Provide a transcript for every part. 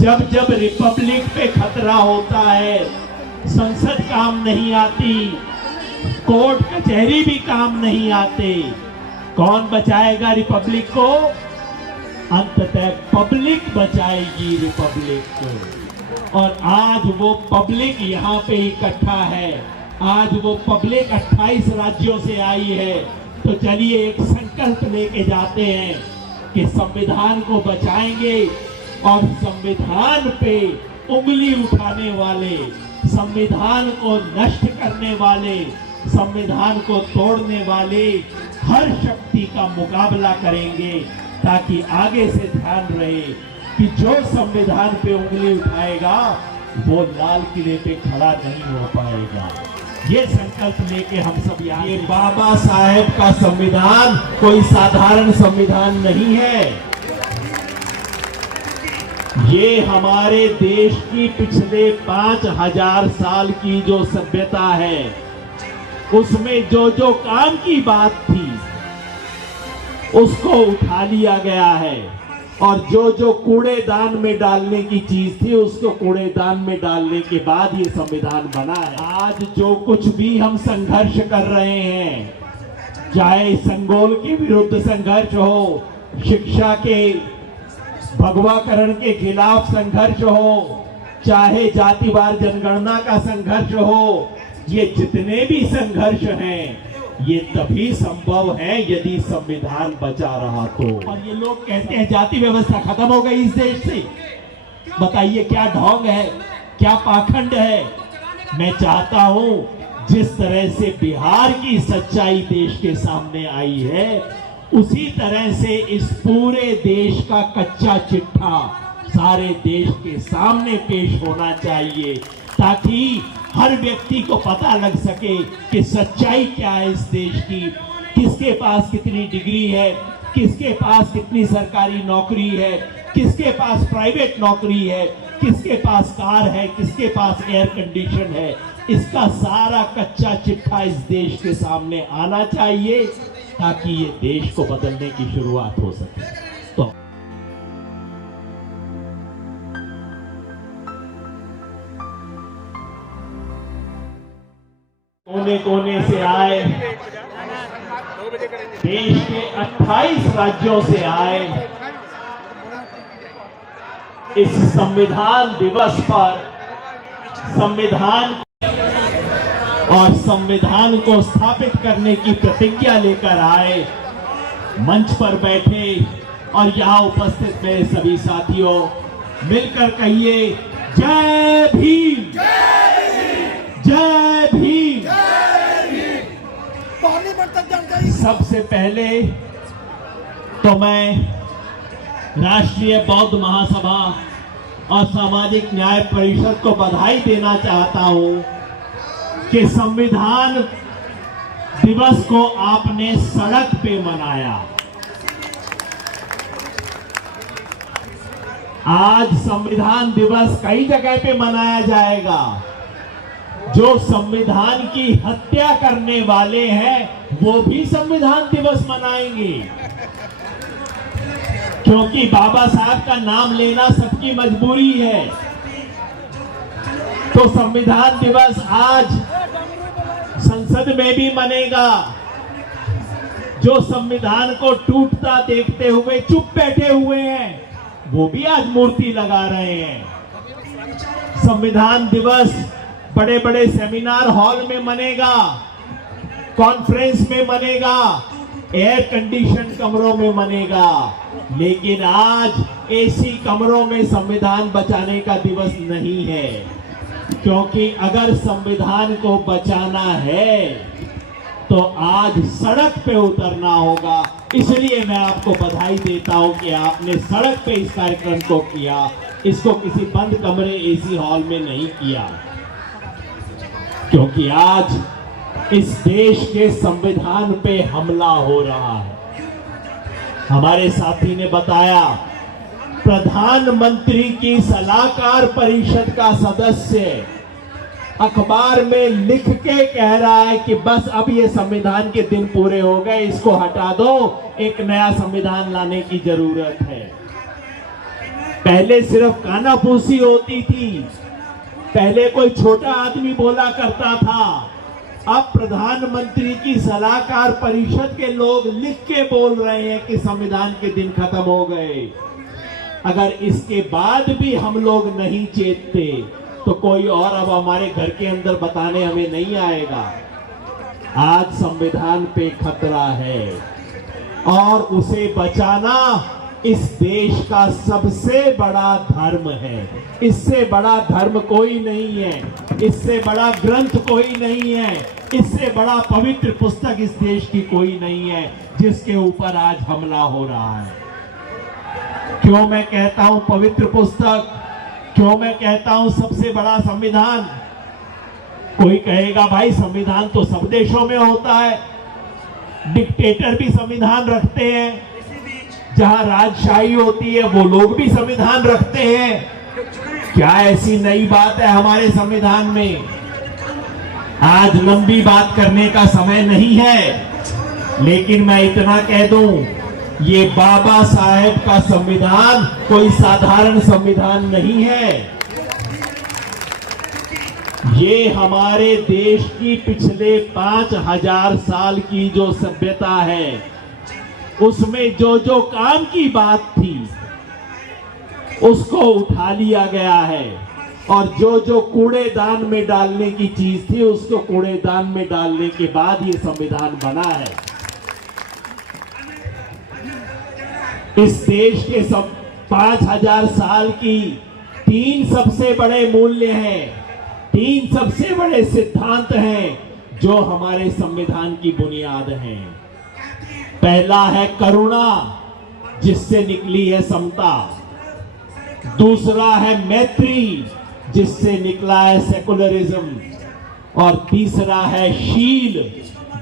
जब जब रिपब्लिक पे खतरा होता है, संसद काम नहीं आती, कोर्ट कचहरी भी काम नहीं आते, कौन बचाएगा रिपब्लिक को? अंततः पब्लिक बचाएगी रिपब्लिक को। और आज वो पब्लिक यहाँ पे इकट्ठा है, आज वो पब्लिक 28 राज्यों से आई है। तो चलिए एक संकल्प लेके जाते हैं कि संविधान को बचाएंगे और संविधान पे उंगली उठाने वाले, संविधान को नष्ट करने वाले, संविधान को तोड़ने वाले हर शक्ति का मुकाबला करेंगे, ताकि आगे से ध्यान रहे कि जो संविधान पे उंगली उठाएगा वो लाल किले पे खड़ा नहीं हो पाएगा। ये संकल्प लेके हम सब यहाँ, ये बाबा साहेब का संविधान कोई साधारण संविधान नहीं है। ये हमारे देश की पिछले 5000 साल की जो सभ्यता है, उसमें जो जो काम की बात थी उसको उठा लिया गया है, और जो जो कूड़ेदान में डालने की चीज थी उसको कूड़ेदान में डालने के बाद ये संविधान बना है। आज जो कुछ भी हम संघर्ष कर रहे हैं, चाहे संगोल के विरुद्ध संघर्ष हो, शिक्षा के भगवाकरण के खिलाफ संघर्ष हो, चाहे जातिवार जनगणना का संघर्ष हो, ये जितने भी संघर्ष हैं ये तभी संभव है यदि संविधान बचा रहा तो। और ये लोग कहते हैं जाति व्यवस्था खत्म हो गई इस देश से। बताइए क्या ढोंग है, क्या पाखंड है। मैं चाहता हूं जिस तरह से बिहार की सच्चाई देश के सामने आई है, उसी तरह से इस पूरे देश का कच्चा चिट्ठा सारे देश के सामने पेश होना चाहिए, ताकि हर व्यक्ति को पता लग सके कि सच्चाई क्या है इस देश की, किसके पास कितनी डिग्री है, किसके पास कितनी सरकारी नौकरी है, किसके पास प्राइवेट नौकरी है, किसके पास कार है, किसके पास एयर कंडीशन है। इसका सारा कच्चा चिट्ठा इस देश के सामने आना चाहिए, ताकि ये देश को बदलने की शुरुआत हो सके। तो कोने कोने से आए, देश के 28 राज्यों से आए, इस संविधान दिवस पर संविधान और संविधान को स्थापित करने की प्रतिज्ञा लेकर आए, मंच पर बैठे और यहाँ उपस्थित मेरे सभी साथियों, मिलकर कहिए जय भीम, जय भीम। सबसे पहले तो मैं राष्ट्रीय बौद्ध महासभा और सामाजिक न्याय परिषद को बधाई देना चाहता हूं कि संविधान दिवस को आपने सड़क पे मनाया। आज संविधान दिवस कई जगह पे मनाया जाएगा। जो संविधान की हत्या करने वाले हैं वो भी संविधान दिवस मनाएंगे, क्योंकि बाबा साहब का नाम लेना सबकी मजबूरी है। तो संविधान दिवस आज संसद में भी मनेगा। जो संविधान को टूटता देखते हुए चुप बैठे हुए हैं वो भी आज मूर्ति लगा रहे हैं। संविधान दिवस बड़े बड़े सेमिनार हॉल में मनेगा, कॉन्फ्रेंस में मनेगा, एयर कंडीशन कमरों में मनेगा, लेकिन आज एसी कमरों में संविधान बचाने का दिवस नहीं है। क्योंकि अगर संविधान को बचाना है तो आज सड़क पे उतरना होगा। इसलिए मैं आपको बधाई देता हूं कि आपने सड़क पे इस कार्यक्रम को किया, इसको किसी बंद कमरे एसी हॉल में नहीं किया। क्योंकि आज इस देश के संविधान पे हमला हो रहा है। हमारे साथी ने बताया, प्रधानमंत्री की सलाहकार परिषद का सदस्य अखबार में लिख के कह रहा है कि बस अब ये संविधान के दिन पूरे हो गए, इसको हटा दो, एक नया संविधान लाने की जरूरत है। पहले सिर्फ कानाफूसी होती थी, पहले कोई छोटा आदमी बोला करता था। अब प्रधानमंत्री की सलाहकार परिषद के लोग लिख के बोल रहे हैं कि संविधान के दिन खत्म हो गए। अगर इसके बाद भी हम लोग नहीं चेतते तो कोई और अब हमारे घर के अंदर बताने हमें नहीं आएगा। आज संविधान पे खतरा है और उसे बचाना इस देश का सबसे बड़ा धर्म है। इससे बड़ा धर्म कोई नहीं है, इससे बड़ा ग्रंथ कोई नहीं है, इससे बड़ा पवित्र पुस्तक इस देश की कोई नहीं है जिसके ऊपर आज हमला हो रहा है। क्यों मैं कहता हूं पवित्र पुस्तक, क्यों मैं कहता हूं सबसे बड़ा संविधान? कोई कहेगा भाई संविधान तो सब देशों में होता है, डिक्टेटर भी संविधान रखते हैं, जहां राजशाही होती है वो लोग भी संविधान रखते हैं। क्या ऐसी नई बात है हमारे संविधान में? आज लंबी बात करने का समय नहीं है, लेकिन मैं इतना कह दूं, ये बाबा साहेब का संविधान कोई साधारण संविधान नहीं है। ये हमारे देश की पिछले 5000 साल की जो सभ्यता है, उसमें जो जो काम की बात थी उसको उठा लिया गया है, और जो जो कूड़ेदान में डालने की चीज थी उसको कूड़ेदान में डालने के बाद ये संविधान बना है। इस देश के सब 5000 साल की 3 सबसे बड़े मूल्य हैं, 3 सबसे बड़े सिद्धांत हैं जो हमारे संविधान की बुनियाद हैं। पहला है करुणा, जिससे निकली है समता। दूसरा है मैत्री, जिससे निकला है सेकुलरिज्म। और तीसरा है शील,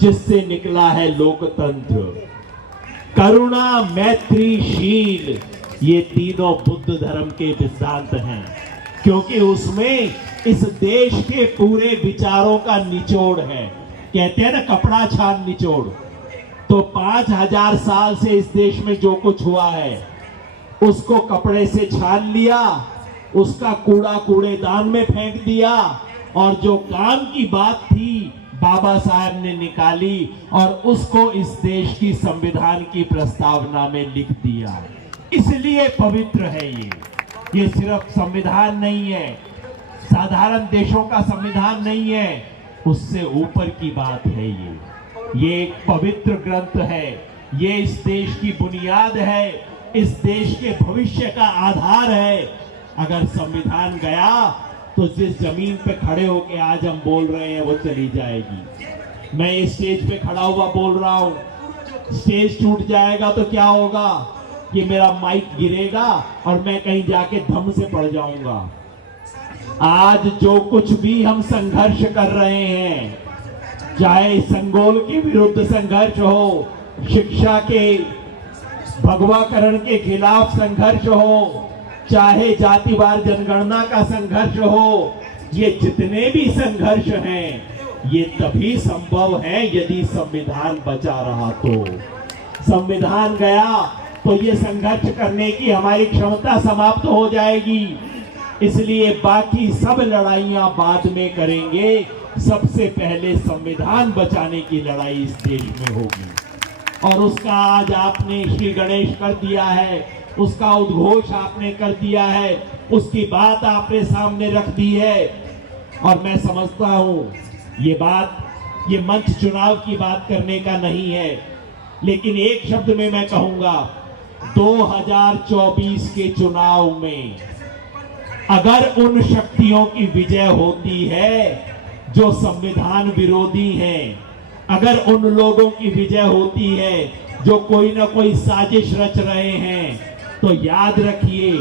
जिससे निकला है लोकतंत्र। करुणा, मैत्री, शील, ये तीनों बुद्ध धर्म के सिद्धांत हैं, क्योंकि उसमें इस देश के पूरे विचारों का निचोड़ है। कहते हैं ना कपड़ा छान निचोड़, तो 5000 साल से इस देश में जो कुछ हुआ है उसको कपड़े से छान लिया, उसका कूड़ा कूड़ेदान में फेंक दिया, और जो काम की बात थी बाबा साहब ने निकाली और उसको इस देश की संविधान की प्रस्तावना में लिख दिया। इसलिए पवित्र है ये सिर्फ संविधान नहीं है, साधारण देशों का संविधान नहीं है, उससे ऊपर की बात है। ये एक पवित्र ग्रंथ है, ये इस देश की बुनियाद है, इस देश के भविष्य का आधार है। अगर संविधान गया तो जिस जमीन पे खड़े होके आज हम बोल रहे हैं वो चली जाएगी। मैं इस स्टेज पे खड़ा हुआ बोल रहा हूं, स्टेज टूट जाएगा तो क्या होगा? कि मेरा माइक गिरेगा और मैं कहीं जाके धम से पड़ जाऊंगा। आज जो कुछ भी हम संघर्ष कर रहे हैं, चाहे संगोल के विरुद्ध संघर्ष हो, शिक्षा के भगवाकरण के खिलाफ संघर्ष हो, चाहे जातिवार जनगणना का संघर्ष हो, ये जितने भी संघर्ष हैं ये तभी संभव है यदि संविधान बचा रहा। तो संविधान गया तो ये संघर्ष करने की हमारी क्षमता समाप्त हो जाएगी। इसलिए बाकी सब लड़ाइयां बाद में करेंगे, सबसे पहले संविधान बचाने की लड़ाई इस देश में होगी। और उसका आज आपने श्री गणेश कर दिया है, उसका उद्घोष आपने कर दिया है, उसकी बात आपने सामने रख दी है। और मैं समझता हूं ये बात, ये मंच चुनाव की बात करने का नहीं है, लेकिन एक शब्द में मैं कहूंगा, 2024 के चुनाव में अगर उन शक्तियों की विजय होती है जो संविधान विरोधी हैं, अगर उन लोगों की विजय होती है जो कोई ना कोई साजिश रच रहे हैं, तो याद रखिए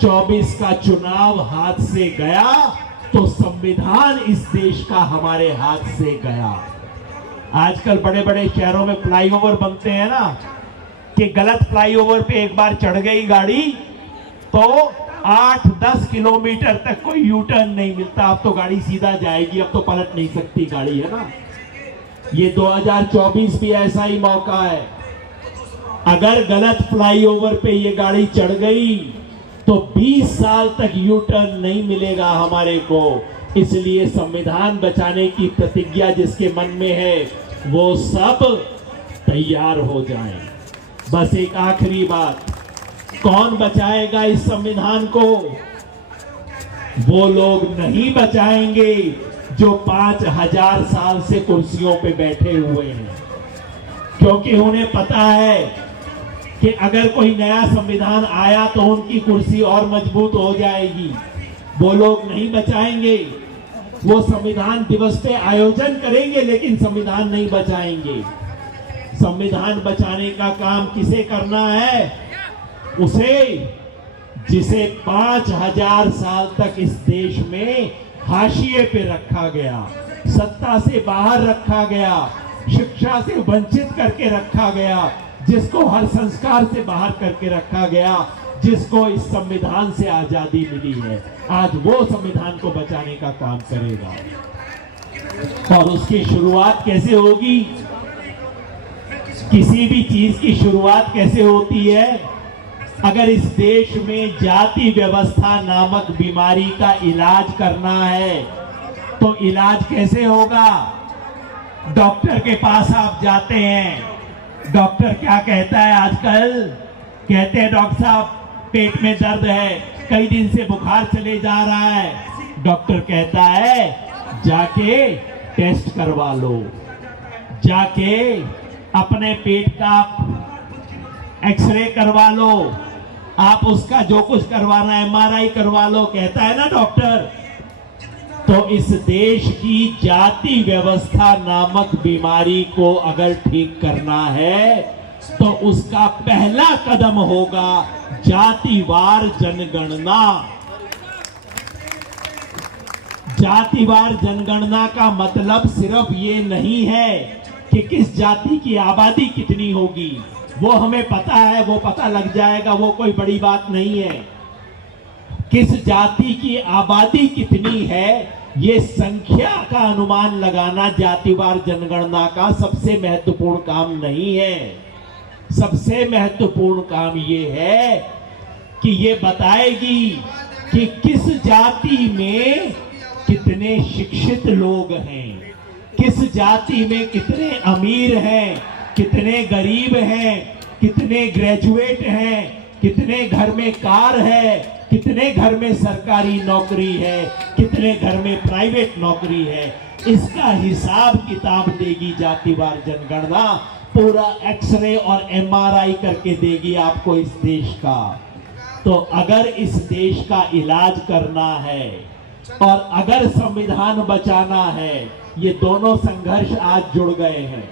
24 का चुनाव हाथ से गया तो संविधान इस देश का हमारे हाथ से गया। आजकल बड़े बड़े शहरों में फ्लाईओवर बनते हैं ना, कि गलत फ्लाईओवर पे एक बार चढ़ गई गाड़ी तो 8-10 किलोमीटर तक कोई यू टर्न नहीं मिलता, अब तो गाड़ी सीधा जाएगी, अब तो पलट नहीं सकती गाड़ी, है ना। ये 2024 भी ऐसा ही मौका है। अगर गलत फ्लाईओवर पे ये गाड़ी चढ़ गई तो 20 साल तक यू टर्न नहीं मिलेगा हमारे को। इसलिए संविधान बचाने की प्रतिज्ञा जिसके मन में है वो सब तैयार हो जाएं। बस एक आखिरी बात, कौन बचाएगा इस संविधान को? वो लोग नहीं बचाएंगे जो 5000 साल से कुर्सियों पे बैठे हुए हैं, क्योंकि उन्हें पता है कि अगर कोई नया संविधान आया तो उनकी कुर्सी और मजबूत हो जाएगी। वो लोग नहीं बचाएंगे। वो संविधान दिवस पे आयोजन करेंगे लेकिन संविधान नहीं बचाएंगे। संविधान बचाने का काम किसे करना है? उसे जिसे 5000 साल तक इस देश में हाशिए पे रखा गया, सत्ता से बाहर रखा गया, शिक्षा से वंचित करके रखा गया, जिसको हर संस्कार से बाहर करके रखा गया, जिसको इस संविधान से आजादी मिली है, आज वो संविधान को बचाने का काम करेगा। और उसकी शुरुआत कैसे होगी? किसी भी चीज की शुरुआत कैसे होती है? अगर इस देश में जाति व्यवस्था नामक बीमारी का इलाज करना है तो इलाज कैसे होगा? डॉक्टर के पास आप जाते हैं, डॉक्टर क्या कहता है आजकल? कहते हैं डॉक्टर साहब पेट में दर्द है, कई दिन से बुखार चले जा रहा है। डॉक्टर कहता है जाके टेस्ट करवा लो, जाके अपने पेट का एक्सरे करवा लो, आप उसका जो कुछ करवाना है एमआरआई करवा लो, कहता है ना डॉक्टर। तो इस देश की जाति व्यवस्था नामक बीमारी को अगर ठीक करना है तो उसका पहला कदम होगा जातिवार जनगणना। जातिवार जनगणना का मतलब सिर्फ ये नहीं है कि किस जाति की आबादी कितनी होगी, वो हमें पता है, वो पता लग जाएगा, वो कोई बड़ी बात नहीं है। किस जाति की आबादी कितनी है ये संख्या का अनुमान लगाना जातिवार जनगणना का सबसे महत्वपूर्ण काम नहीं है। सबसे महत्वपूर्ण काम ये है कि ये बताएगी कि किस जाति में कितने शिक्षित लोग हैं, किस जाति में कितने अमीर हैं, कितने गरीब हैं, कितने ग्रेजुएट हैं, कितने घर में कार है, कितने घर में सरकारी नौकरी है, कितने घर में प्राइवेट नौकरी है। इसका हिसाब किताब देगी जातिवार जनगणना, पूरा एक्सरे और एमआरआई करके देगी आपको इस देश का। तो अगर इस देश का इलाज करना है और अगर संविधान बचाना है, ये दोनों संघर्ष आज जुड़ गए हैं,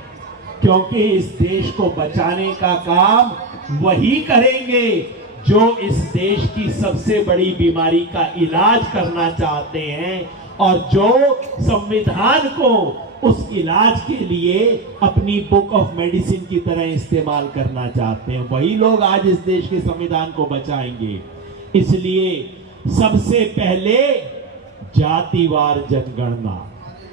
क्योंकि इस देश को बचाने का काम वही करेंगे जो इस देश की सबसे बड़ी बीमारी का इलाज करना चाहते हैं और जो संविधान को उस इलाज के लिए अपनी बुक ऑफ मेडिसिन की तरह इस्तेमाल करना चाहते हैं, वही लोग आज इस देश के संविधान को बचाएंगे। इसलिए सबसे पहले जातिवार जनगणना।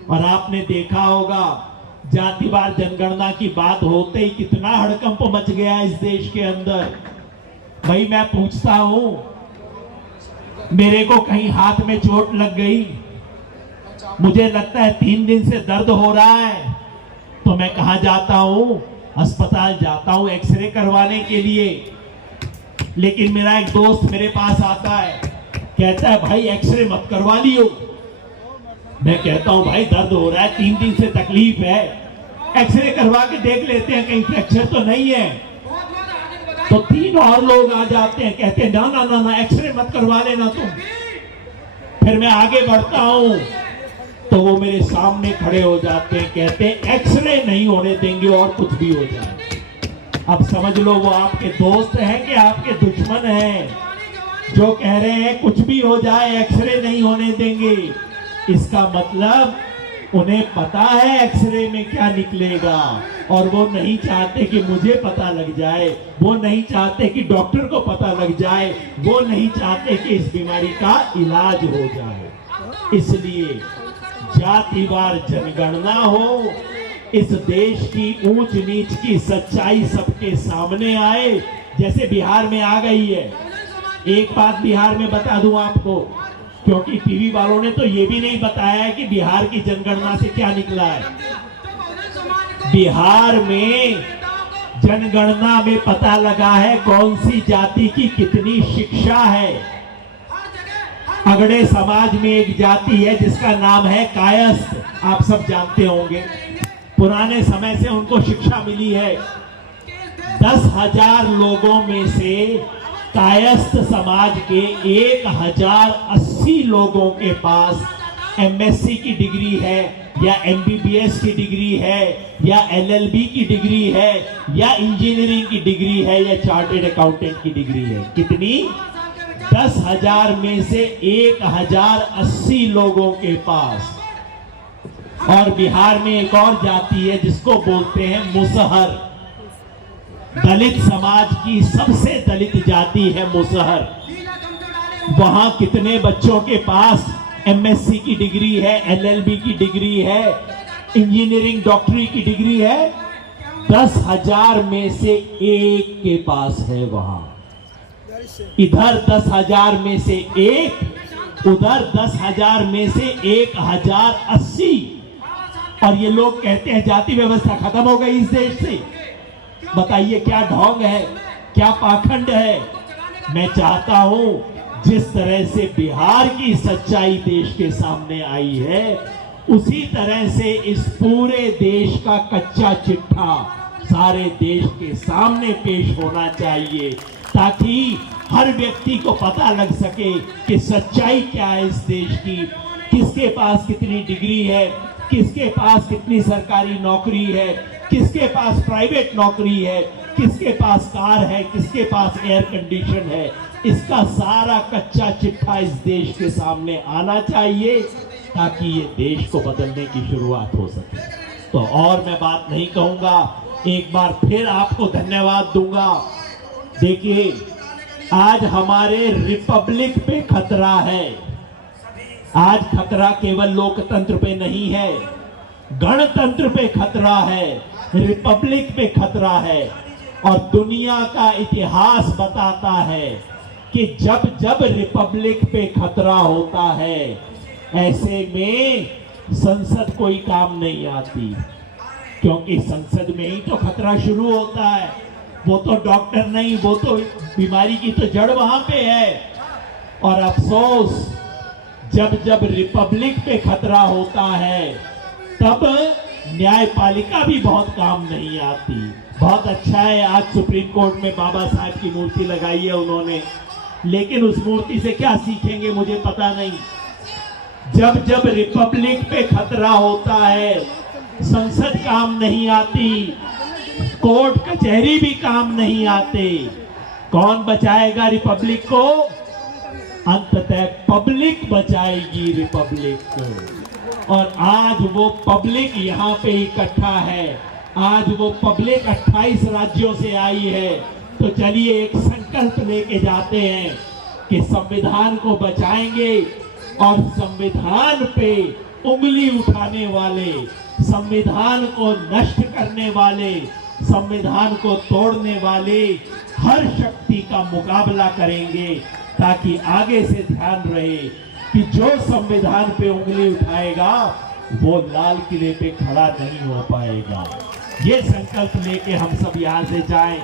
और आपने देखा होगा जातिवार जनगणना की बात होते ही कितना हड़कंप मच गया इस देश के अंदर। भाई मैं पूछता हूं, मेरे को कहीं हाथ में चोट लग गई, मुझे लगता है 3 दिन से दर्द हो रहा है, तो मैं कहां जाता हूं? अस्पताल जाता हूं एक्सरे करवाने के लिए। लेकिन मेरा एक दोस्त मेरे पास आता है, कहता है भाई एक्सरे मत करवा लियो। मैं कहता हूं भाई दर्द हो रहा है, 3 दिन से तकलीफ है, एक्सरे करवा के देख लेते हैं कहीं फ्रैक्चर तो नहीं है। तो 3 और लोग आ जाते हैं, कहते हैं ना ना ना ना एक्सरे मत करवा लेना तुम। फिर मैं आगे बढ़ता हूं तो वो मेरे सामने खड़े हो जाते हैं, कहते हैं एक्सरे नहीं होने देंगे और कुछ भी हो जाए। अब समझ लो वो आपके दोस्त हैं कि आपके दुश्मन हैं, जो कह रहे हैं कुछ भी हो जाए एक्सरे नहीं होने देंगे। इसका मतलब उन्हें पता है एक्सरे में क्या निकलेगा और वो नहीं चाहते कि मुझे पता लग जाए, वो नहीं चाहते कि डॉक्टर को पता लग जाए, वो नहीं चाहते कि इस बीमारी का इलाज हो जाए। इसलिए जातिवार जनगणना हो, इस देश की ऊंच नीच की सच्चाई सबके सामने आए, जैसे बिहार में आ गई है। एक बात बिहार में बता दूं आपको, क्योंकि टीवी वालों ने तो ये भी नहीं बताया है कि बिहार की जनगणना से क्या निकला है। बिहार में जनगणना में पता लगा है कौन सी जाति की कितनी शिक्षा है। अगड़े समाज में एक जाति है जिसका नाम है कायस्थ, आप सब जानते होंगे। पुराने समय से उनको शिक्षा मिली है। 10,000 लोगों में से कायस्थ समाज के 1,080 लोगों के पास एमएससी की डिग्री है, या एमबीबीएस की डिग्री है, या एलएलबी की डिग्री है, या इंजीनियरिंग की डिग्री है, या चार्टेड अकाउंटेंट की डिग्री है। कितनी? 10,000 में से 1,080 लोगों के पास। और बिहार में एक और जाति है जिसको बोलते हैं मुसहर। दलित समाज की सबसे दलित जाति है मुसहर। वहां कितने बच्चों के पास एमएससी की डिग्री है, एलएलबी की डिग्री है, इंजीनियरिंग डॉक्टरी की डिग्री है? 10,000 में से एक के पास है। वहां इधर 10,000 में से एक, उधर 10,000 में से 1,080। और ये लोग कहते हैं जाति व्यवस्था खत्म हो गई इस देश से। बताइए क्या ढोंग है, क्या पाखंड है। मैं चाहता हूं जिस तरह से बिहार की सच्चाई देश के सामने आई है, उसी तरह से इस पूरे देश का कच्चा चिट्ठा सारे देश के सामने पेश होना चाहिए, ताकि हर व्यक्ति को पता लग सके कि सच्चाई क्या है इस देश की, किसके पास कितनी डिग्री है, किसके पास कितनी सरकारी नौकरी है, किसके पास प्राइवेट नौकरी है, किसके पास कार है, किसके पास एयर कंडीशन है। इसका सारा कच्चा चिट्ठा इस देश के सामने आना चाहिए, ताकि ये देश को बदलने की शुरुआत हो सके। तो और मैं बात नहीं कहूंगा, एक बार फिर आपको धन्यवाद दूंगा। देखिए, आज हमारे रिपब्लिक पे खतरा है। आज खतरा केवल लोकतंत्र पे नहीं है, गणतंत्र पे खतरा है, रिपब्लिक पे खतरा है। और दुनिया का इतिहास बताता है कि जब जब रिपब्लिक पे खतरा होता है, ऐसे में संसद कोई काम नहीं आती, क्योंकि संसद में ही तो खतरा शुरू होता है। वो तो डॉक्टर नहीं, वो तो बीमारी की तो जड़ वहां पे है। और अफसोस, जब जब रिपब्लिक पे खतरा होता है, तब न्यायपालिका भी बहुत काम नहीं आती। बहुत अच्छा है आज सुप्रीम कोर्ट में बाबा साहब की मूर्ति लगाई है उन्होंने, लेकिन उस मूर्ति से क्या सीखेंगे मुझे पता नहीं। जब जब रिपब्लिक पे खतरा होता है, संसद काम नहीं आती, कोर्ट कचहरी भी काम नहीं आते। कौन बचाएगा रिपब्लिक को? अंततः पब्लिक बचाएगी रिपब्लिक को। और आज वो पब्लिक यहाँ पे इकट्ठा है, आज वो पब्लिक 28 राज्यों से आई है। तो चलिए एक संकल्प लेके जाते हैं कि संविधान को बचाएंगे, और संविधान पे उंगली उठाने वाले, संविधान को नष्ट करने वाले, संविधान को तोड़ने वाले हर शक्ति का मुकाबला करेंगे, ताकि आगे से ध्यान रहे कि जो संविधान पे उंगली उठाएगा वो लाल किले पे खड़ा नहीं हो पाएगा। ये संकल्प लेके हम सब यहाँ से जाएं।